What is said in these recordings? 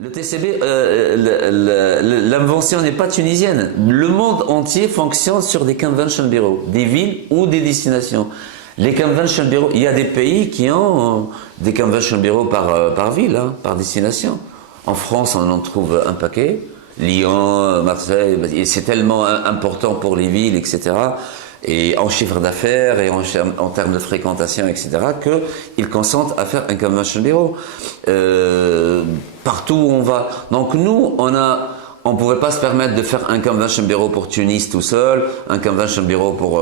Le TCB, l'invention n'est pas tunisienne. Le monde entier fonctionne sur des convention bureaux, des villes ou des destinations. Les convention bureaux, il y a des pays qui ont des convention bureaux par ville, hein, par destination. En France, on en trouve un paquet. Lyon, Marseille, et c'est tellement important pour les villes, etc. Et en chiffre d'affaires et en termes de fréquentation, etc., qu'ils consentent à faire un convention bureau. Partout où on va. Donc nous, on pouvait pas se permettre de faire un convention bureau pour Tunis tout seul, un convention bureau pour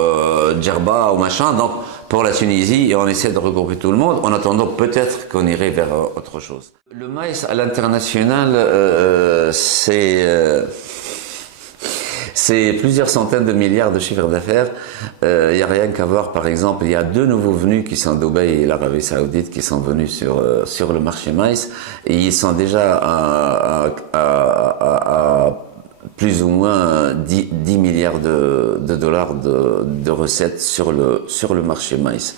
Djerba ou machin. Donc pour la Tunisie, et on essaie de regrouper tout le monde, en attendant peut-être qu'on irait vers autre chose. Le maïs à l'international, c'est plusieurs centaines de milliards de chiffres d'affaires. Il n'y a rien qu'à voir, par exemple, il y a 2 nouveaux venus qui sont Dubaï et l'Arabie Saoudite qui sont venus sur le marché maïs. Et ils sont déjà à plus ou moins 10 milliards de dollars de recettes sur le marché maïs.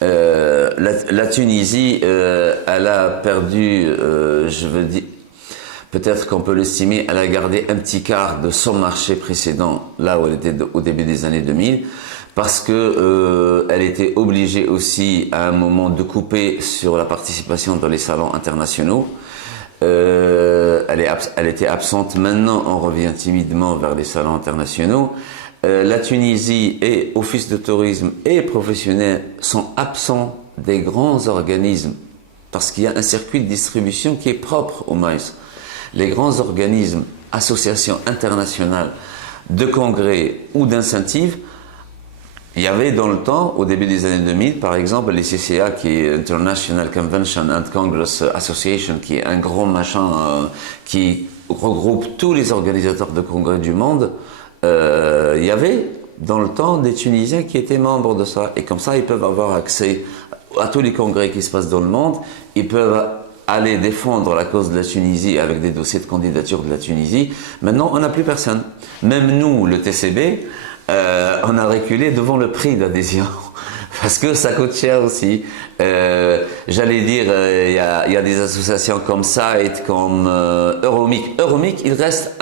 La Tunisie, elle a perdu, je veux dire, peut-être qu'on peut l'estimer, elle a gardé un petit quart de son marché précédent, là où elle était au début des années 2000, parce que elle était obligée aussi à un moment de couper sur la participation dans les salons internationaux. Elle était absente, maintenant on revient timidement vers les salons internationaux. La Tunisie et Office de tourisme et professionnels sont absents des grands organismes parce qu'il y a un circuit de distribution qui est propre au maïs. Les grands organismes, associations internationales de congrès ou d'incentives, il y avait dans le temps, au début des années 2000, par exemple, les CCA, qui est International Convention and Congress Association, qui est un grand machin qui regroupe tous les organisateurs de congrès du monde. Il y avait dans le temps des Tunisiens qui étaient membres de ça. Et comme ça, ils peuvent avoir accès à tous les congrès qui se passent dans le monde. Ils peuvent aller défendre la cause de la Tunisie avec des dossiers de candidature de la Tunisie. Maintenant, on n'a plus personne. Même nous, le TCB, on a reculé devant le prix d'adhésion. Parce que ça coûte cher aussi. J'allais dire, il y a des associations comme SAIT, comme Euromic. Euromic, il reste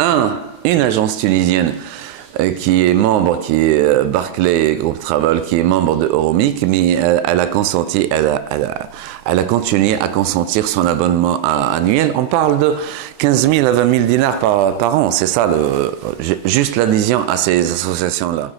une agence tunisienne qui est membre, qui est Barclay Group Travel, qui est membre de Euromic, mais elle a consenti, elle a continué à consentir son abonnement annuel. On parle de 15 000 à 20 000 dinars par an, c'est ça, juste l'adhésion à ces associations-là.